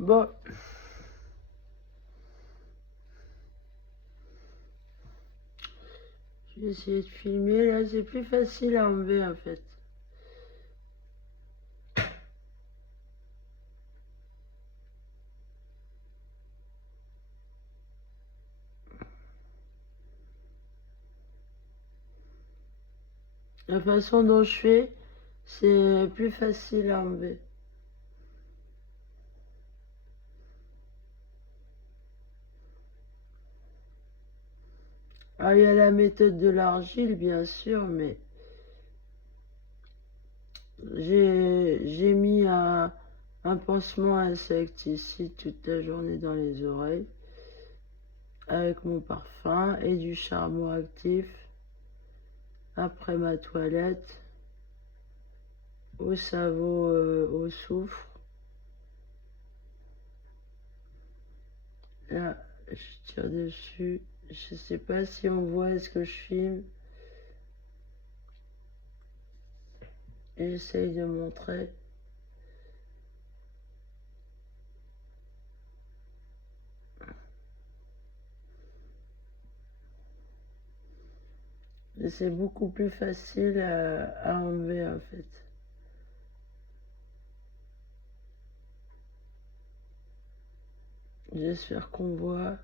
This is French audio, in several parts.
Bon. Je vais essayer de filmer. Là, c'est plus facile à enlever, en fait. La façon dont je fais, c'est plus facile à enlever. Ah, il y a la méthode de l'argile, bien sûr, mais j'ai mis un pansement insecticide toute la journée dans les oreilles avec mon parfum et du charbon actif après ma toilette au savon au soufre. Là, je tire dessus. Je sais pas si on voit ce que je filme. Et j'essaye de montrer. Et c'est beaucoup plus facile à enlever en fait. J'espère qu'on voit.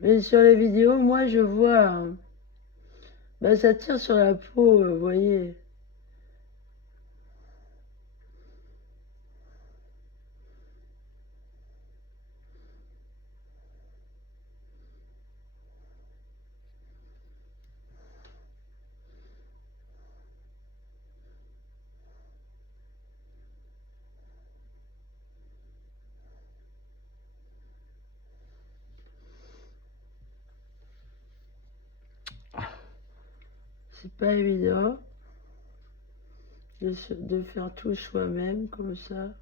Mais sur les vidéos, moi je vois. Hein. Bah, ça tire sur la peau, vous voyez. C'est pas évident de faire tout soi-même comme ça.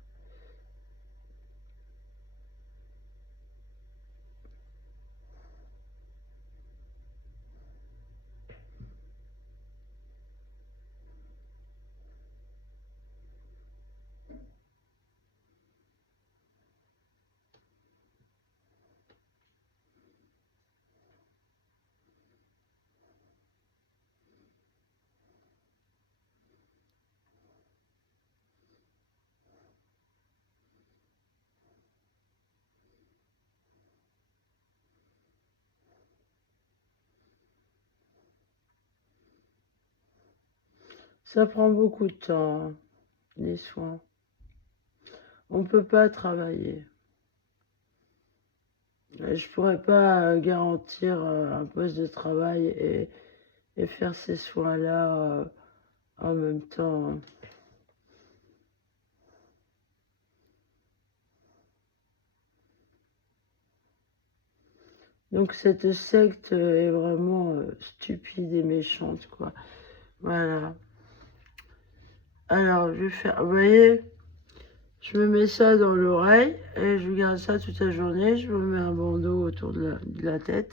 Ça prend beaucoup de temps, hein, les soins. On peut pas travailler. Je pourrais pas garantir un poste de travail et faire ces soins-là en même temps. Hein. Donc cette secte est vraiment stupide et méchante, quoi. Voilà. Alors, je vais faire... Vous voyez, je me mets ça dans l'oreille et je garde ça toute la journée. Je me mets un bandeau autour de la tête.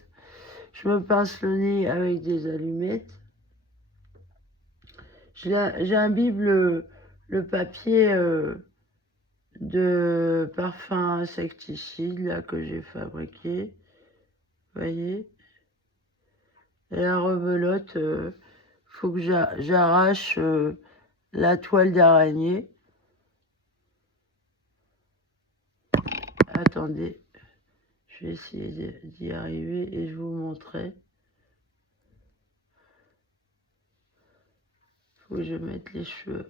Je me pince le nez avec des allumettes. J'imbibe le papier de parfum insecticide là, que j'ai fabriqué. Vous voyez. Et la rebelote, faut que j'arrache la toile d'araignée. Attendez, je vais essayer d'y arriver et je vous montrer. Faut que je mette les cheveux.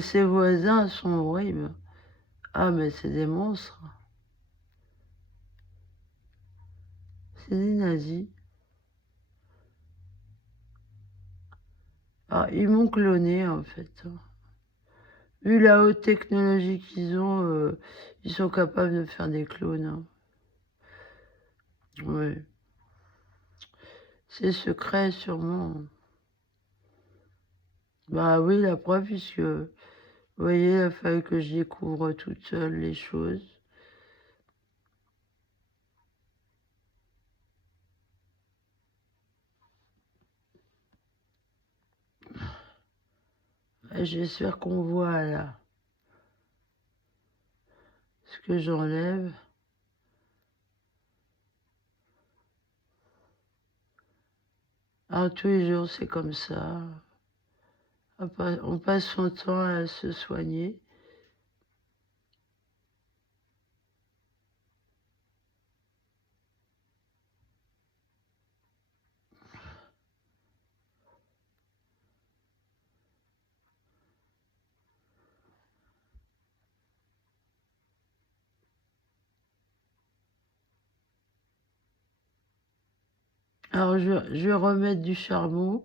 Ses voisins sont horribles. Ah, mais c'est des monstres. C'est des nazis. Ah, ils m'ont cloné, en fait. Vu la haute technologie qu'ils ont, ils sont capables de faire des clones. Hein. Ouais. C'est secret, sûrement. Bah oui, la preuve, puisque, vous voyez, il a fallu que je découvre toute seule les choses. J'espère qu'on voit, là, ce que j'enlève. Ah, tous les jours, c'est comme ça. On passe son temps à se soigner. Alors, je vais remettre du charbon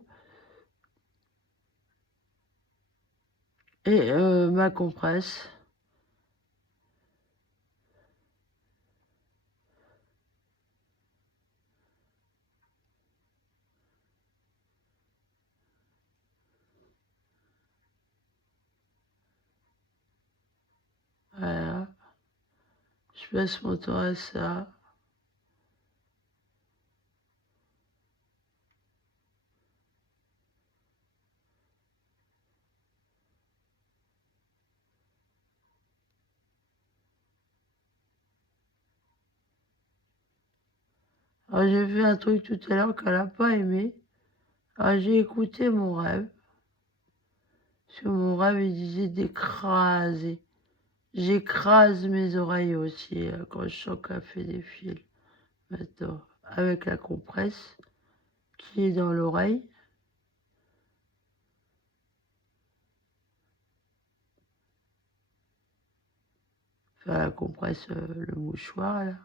et ma compresse. Voilà. Je passe mon temps à ça. Alors, j'ai fait un truc tout à l'heure qu'elle n'a pas aimé. Alors, j'ai écouté mon rêve. Parce que mon rêve, il disait d'écraser. J'écrase mes oreilles aussi quand je sens qu'elle fait des fils. Maintenant, avec la compresse qui est dans l'oreille. Enfin, la compresse, le mouchoir, là.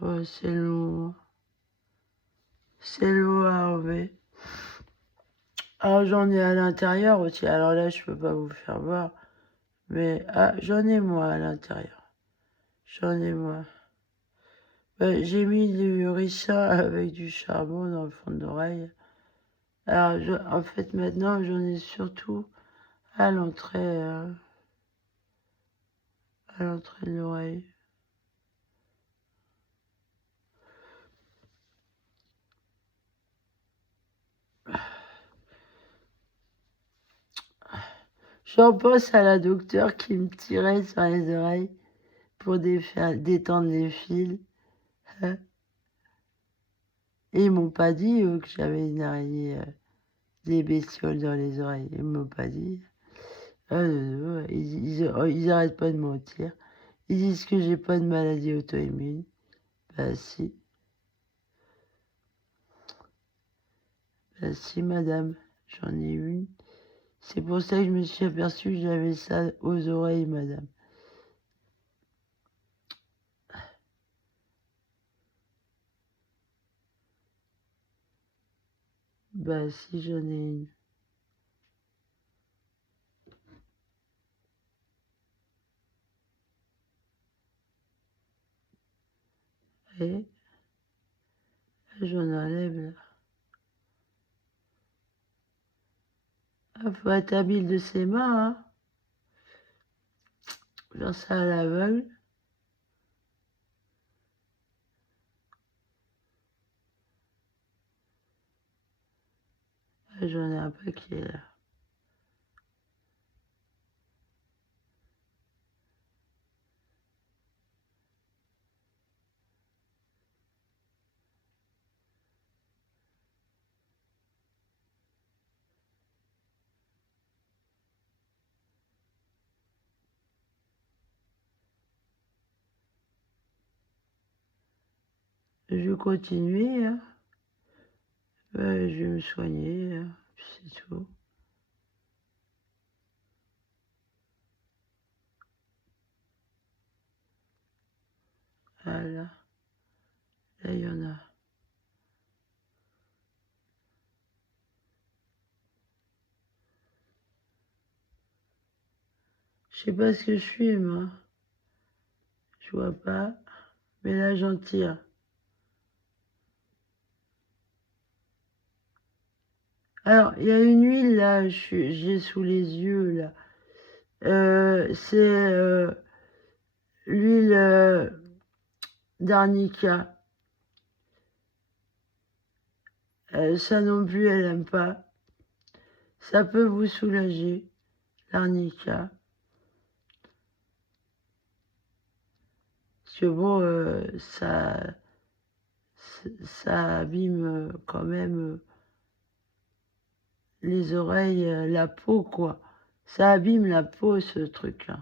Ouais, c'est lourd. C'est lourd à enlever. Alors, j'en ai à l'intérieur aussi. Alors là, je peux pas vous faire voir. Mais j'en ai moi à l'intérieur. J'en ai moi. J'ai mis du ricin avec du charbon dans le fond de l'oreille. Alors, en fait, maintenant, j'en ai surtout à l'entrée de l'oreille. J'en pense à la docteure qui me tirait sur les oreilles pour détendre les fils. Hein. Et ils m'ont pas dit que j'avais une araignée, des bestioles dans les oreilles. Ils m'ont pas dit. Ils arrêtent pas de mentir. Ils disent que j'ai pas de maladie auto-immune. Bah si. Bah si, madame. J'en ai une. C'est pour ça que je me suis aperçu que j'avais ça aux oreilles, madame. Bah si, j'en ai une. Et j'en enlève là. Ah, faut être habile de ses mains, hein. Faire ça à l'aveugle. Ah, j'en ai un paquet là. Je vais continuer, hein. Je vais me soigner, hein. Puis c'est tout. Voilà. Là, il y en a. Je sais pas ce que je suis, moi. Je vois pas. Mais là, j'en tire. Alors, il y a une huile, là, j'ai sous les yeux, là. C'est l'huile d'arnica. Ça non plus, elle aime pas. Ça peut vous soulager, l'arnica. Parce que bon, ça abîme quand même les oreilles, la peau, quoi. Ça abîme la peau, ce truc-là.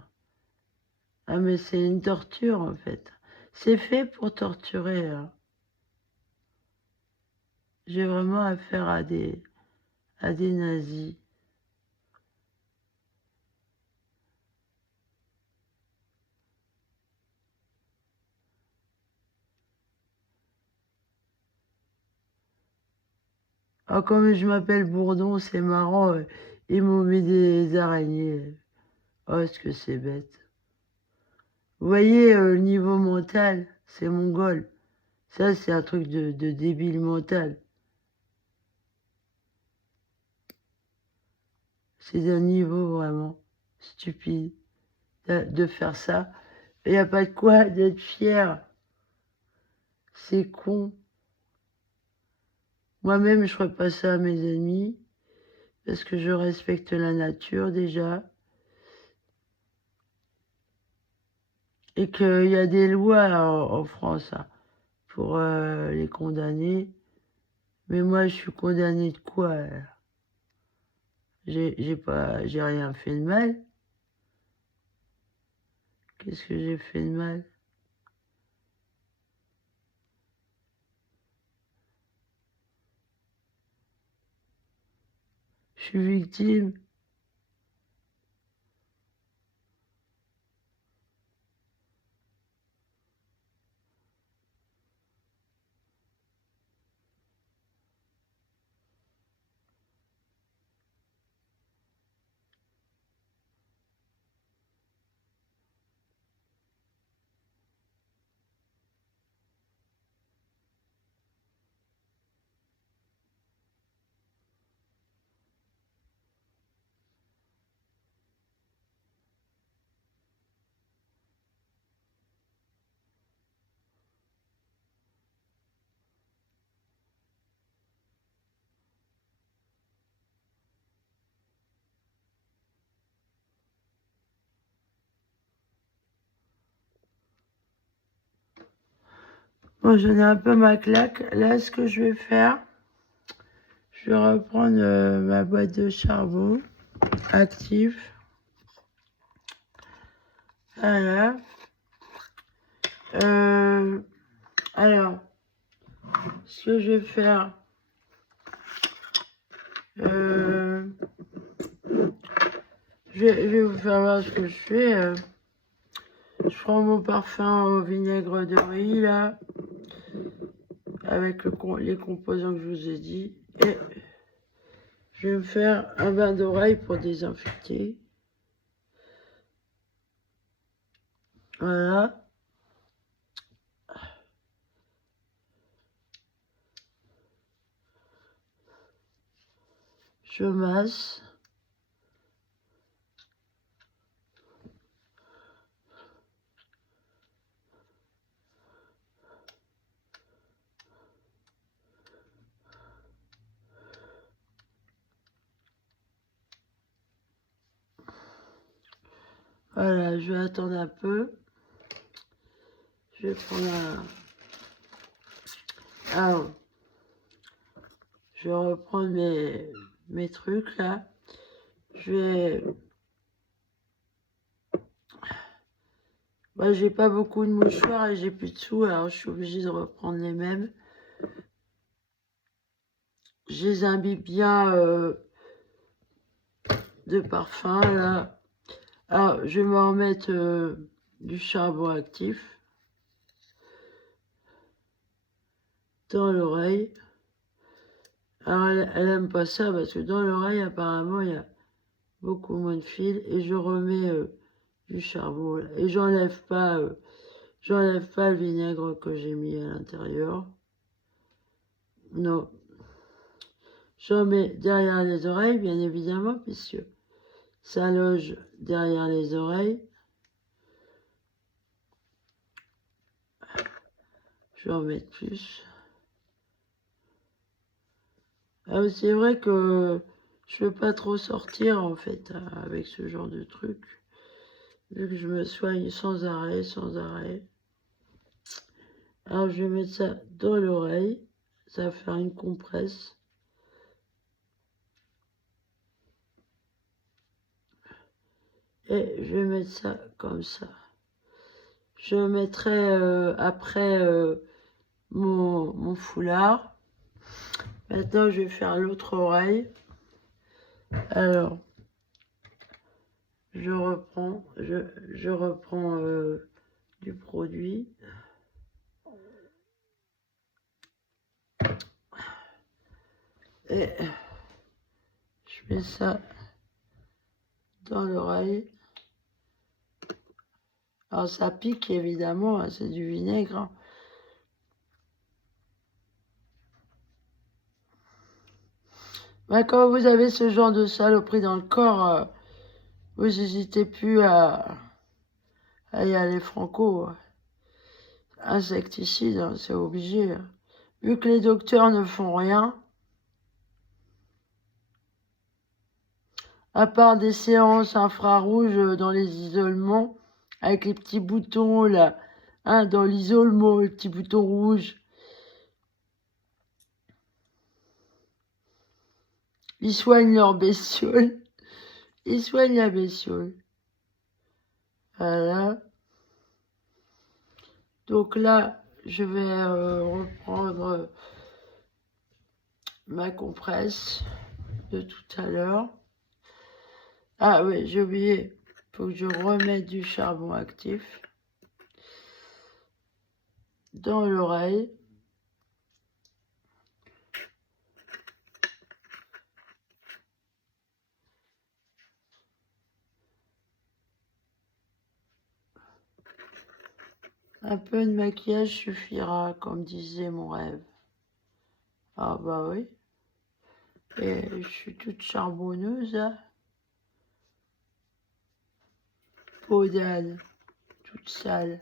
Ah, mais c'est une torture, en fait. C'est fait pour torturer, hein. J'ai vraiment affaire à des nazis. Ah, comme je m'appelle Bourdon, c'est marrant. Ils m'ont mis des araignées. Oh, est-ce que c'est bête. Vous voyez, le niveau mental, c'est mongol. Ça, c'est un truc de débile mental. C'est d'un niveau vraiment stupide de faire ça. Il n'y a pas de quoi d'être fier. C'est con. Moi-même, je ferais pas ça à mes ennemis, parce que je respecte la nature déjà. Et qu'il y a des lois en France, hein, pour les condamner. Mais moi, je suis condamné de quoi? J'ai rien fait de mal. Qu'est-ce que j'ai fait de mal? Je suis victime. Bon, j'en ai un peu ma claque. Là, ce que je vais faire, je vais reprendre ma boîte de charbon actif. Voilà. Alors, ce que je vais faire, je vais vous faire voir ce que je fais. Je prends mon parfum au vinaigre de riz, là, avec les composants que je vous ai dit. Et je vais me faire un bain d'oreille pour désinfecter. Voilà. Je masse. Voilà, je vais attendre un peu. Je vais prendre un... Alors, je vais reprendre mes trucs, là. Je vais... Moi, j'ai pas beaucoup de mouchoirs et j'ai plus de sous, alors je suis obligée de reprendre les mêmes. Je les imbibe bien de parfum, là. Alors, je vais me remettre du charbon actif. dans l'oreille. Alors, elle aime pas ça parce que dans l'oreille, apparemment, il y a beaucoup moins de fils. Et je remets du charbon. Là. Et j'enlève pas le vinaigre que j'ai mis à l'intérieur. Non. J'en mets derrière les oreilles, bien évidemment, puisque ça loge derrière les oreilles. Je vais en mettre plus. Ah, c'est vrai que je ne veux pas trop sortir, en fait, avec ce genre de truc. Vu que je me soigne sans arrêt, sans arrêt. Alors, je vais mettre ça dans l'oreille. Ça va faire une compresse. Et je vais mettre ça comme ça. Je mettrai après mon foulard. Maintenant, je vais faire l'autre oreille. Alors, je reprends du produit. Et je mets ça dans l'oreille. Alors, ça pique, évidemment, hein, c'est du vinaigre. Hein. Ben, quand vous avez ce genre de saloperie dans le corps, vous n'hésitez plus à y aller franco. Insecticide, hein, c'est obligé. Vu que les docteurs ne font rien, à part des séances infrarouges dans les isolements, avec les petits boutons là, hein, dans l'isolement, les petits boutons rouges. Ils soignent leur bestiole. Ils soignent la bestiole. Voilà. Donc là, je vais reprendre ma compresse de tout à l'heure. Ah oui, j'ai oublié. Il faut que je remette du charbon actif dans l'oreille. Un peu de maquillage suffira, comme disait mon rêve. Ah bah oui. Et je suis toute charbonneuse, hein. Peau d'âne, toute sale.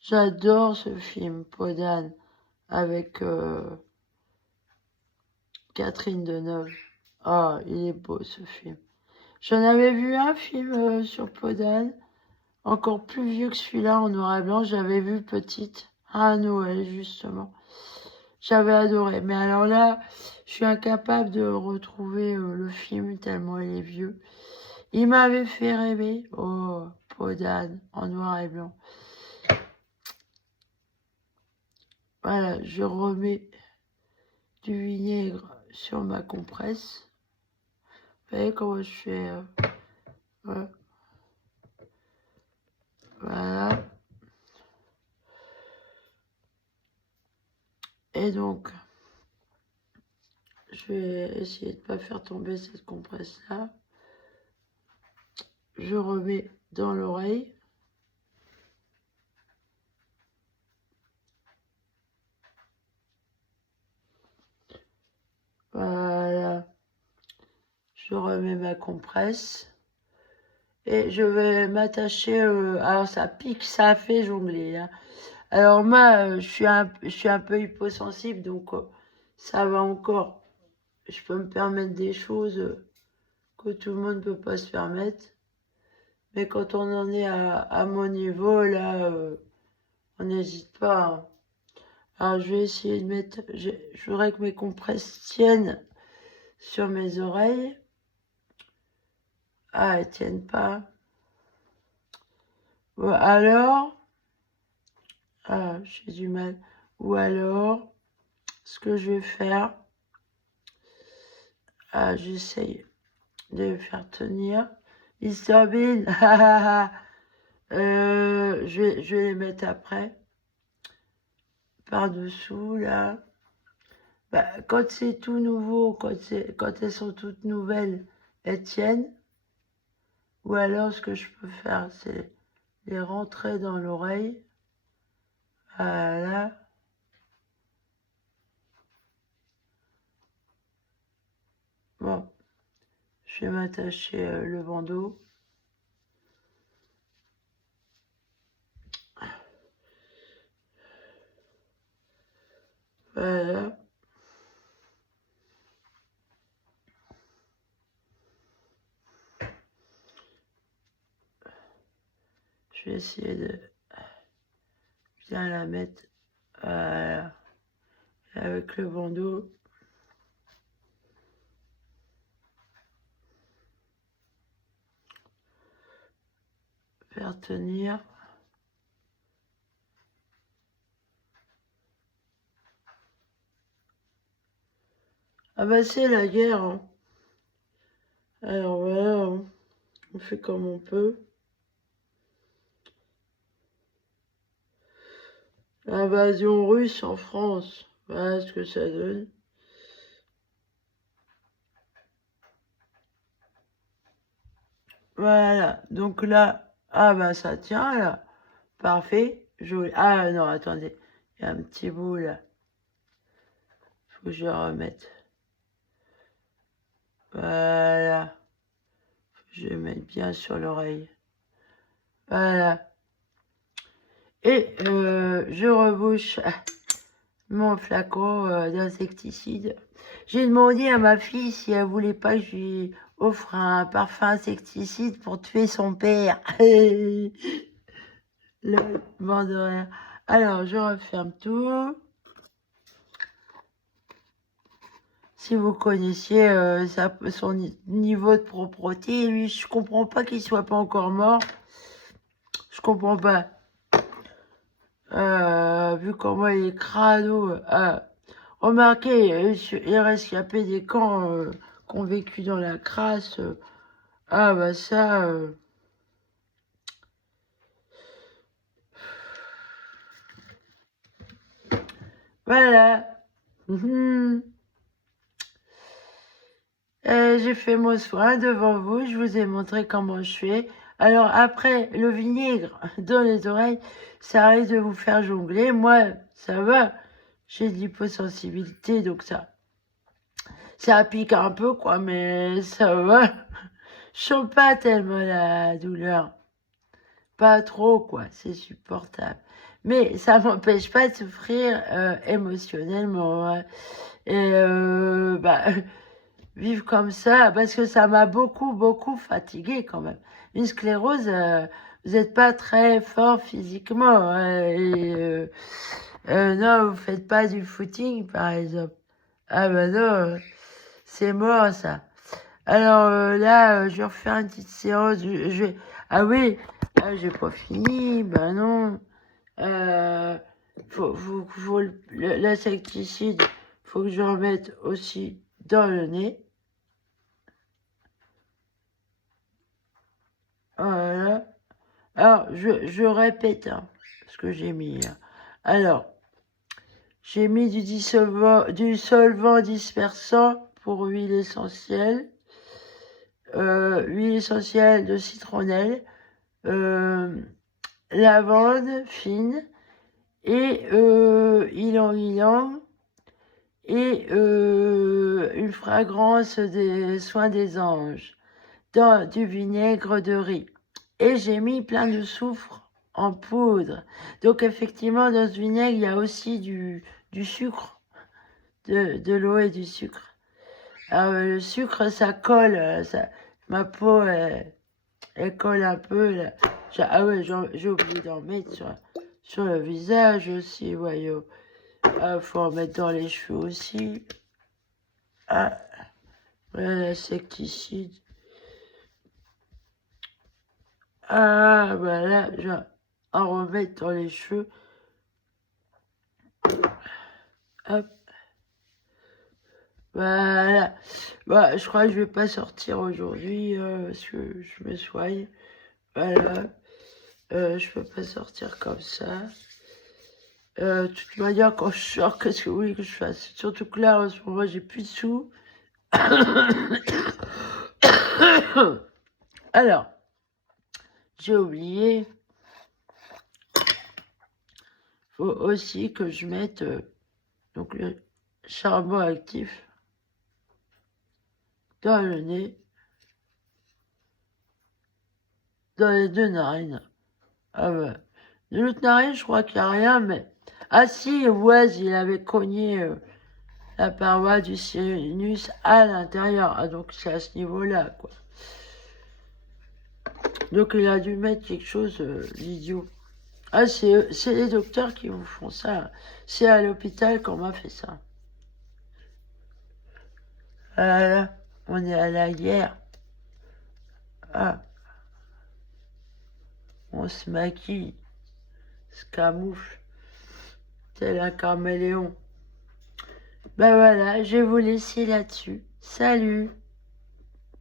J'adore ce film, Peau d'âne, avec Catherine Deneuve. Ah, il est beau ce film. J'en avais vu un film sur Peau d'âne, encore plus vieux que celui-là, en noir et blanc. J'avais vu petite, à Noël justement. J'avais adoré. Mais alors là, je suis incapable de retrouver le film tellement il est vieux. Il m'avait fait rêver. Oh, Peau d'âne, en noir et blanc. Voilà, je remets du vinaigre sur ma compresse. Vous voyez comment je fais voilà. Voilà. Et donc, je vais essayer de ne pas faire tomber cette compresse-là. Je remets dans l'oreille. Voilà. Je remets ma compresse. Et je vais m'attacher. Alors, ça pique, ça a fait jongler. Hein. Alors, moi, je suis un peu hyposensible, donc ça va encore. Je peux me permettre des choses que tout le monde ne peut pas se permettre. Mais quand on en est à mon niveau, là, on n'hésite pas. Hein. Alors, je vais essayer de mettre... Je voudrais que mes compresses tiennent sur mes oreilles. Ah, elles tiennent pas. Ou alors... Ah, j'ai du mal. Ou alors, ce que je vais faire... Ah, j'essaye de faire tenir. Mr Bean, je vais les mettre après, par-dessous, là. Bah, quand c'est tout nouveau, quand elles sont toutes nouvelles, elles tiennent. Ou alors, ce que je peux faire, c'est les rentrer dans l'oreille. Voilà. Bon, je vais m'attacher le bandeau. Voilà. Je vais essayer de bien la mettre. Voilà. Et avec le bandeau. Faire tenir. Ah bah c'est la guerre, hein. Alors voilà, hein. On fait comme on peut. L'invasion russe en France, voilà ce que ça donne. Voilà, donc là, ah bah ça tient là, parfait, joli. Ah non, attendez, il y a un petit bout là, faut que je le remette. Voilà, je vais mettre bien sur l'oreille. Voilà. Et je rebouche mon flacon d'insecticide. J'ai demandé à ma fille si elle voulait pas que je lui offre un parfum insecticide pour tuer son père. Le bande de rien. Alors, je referme tout. Si vous connaissiez son niveau de propreté, lui, je comprends pas qu'il soit pas encore mort. Je comprends pas. Vu comment il est crado. Remarquez, les rescapés des camps qui ont vécu dans la crasse. Ah bah ça... voilà. J'ai fait mon soin devant vous, je vous ai montré comment je fais. Alors après, le vinaigre dans les oreilles, ça arrive de vous faire jongler. Moi, ça va, j'ai de l'hyposensibilité, donc ça pique un peu, quoi, mais ça va. Je sens pas tellement la douleur. Pas trop, quoi, c'est supportable. Mais ça m'empêche pas de souffrir émotionnellement. Ouais. Et bah, vivre comme ça, parce que ça m'a beaucoup fatigué quand même. Une sclérose, vous n'êtes pas très fort physiquement. Hein, et non, vous faites pas du footing, par exemple. Ah ben non, c'est mort ça. Alors là, je vais refaire une petite séance. Ah oui, j'ai pas fini. Ben non. Faut l'insecticide, faut que je remette aussi dans le nez. Voilà. Alors, je répète ce que j'ai mis là. Alors, j'ai mis du solvant dispersant pour huile essentielle. Huile essentielle de citronnelle. Lavande fine. Et ylang-ylang. Et une fragrance des soins des anges. Dans du vinaigre de riz. Et j'ai mis plein de soufre en poudre. Donc effectivement, dans ce vinaigre, il y a aussi du sucre, de l'eau et du sucre. Alors, le sucre, ça colle, ma peau, elle colle un peu. Là. Ah ouais, j'ai oublié d'en mettre sur le visage aussi, voyons. Faut en mettre dans les cheveux aussi. Ah, voilà l'insecticide. Ah, voilà, je vais en remettre dans les cheveux. Hop. Voilà. Bah, je crois que je vais pas sortir aujourd'hui parce que je me soigne. Voilà. Je peux pas sortir comme ça. De toute manière, quand je sors, qu'est-ce que vous voulez que je fasse? Surtout que là, en ce moment, j'ai plus de sous. Alors, j'ai oublié. Faut aussi que je mette donc le charbon actif dans le nez, dans les deux narines. Ah bah, de l'autre narine, je crois qu'il n'y a rien, mais... Ah si, Oise, il avait cogné la paroi du sinus à l'intérieur. Ah, donc c'est à ce niveau-là, quoi. Donc il a dû mettre quelque chose, l'idiot. Ah, c'est les docteurs qui vous font ça. C'est à l'hôpital qu'on m'a fait ça. Voilà, on est à la guerre. Ah, on se maquille, se camoufle, tel un caméléon. Ben voilà, je vais vous laisser là-dessus. Salut!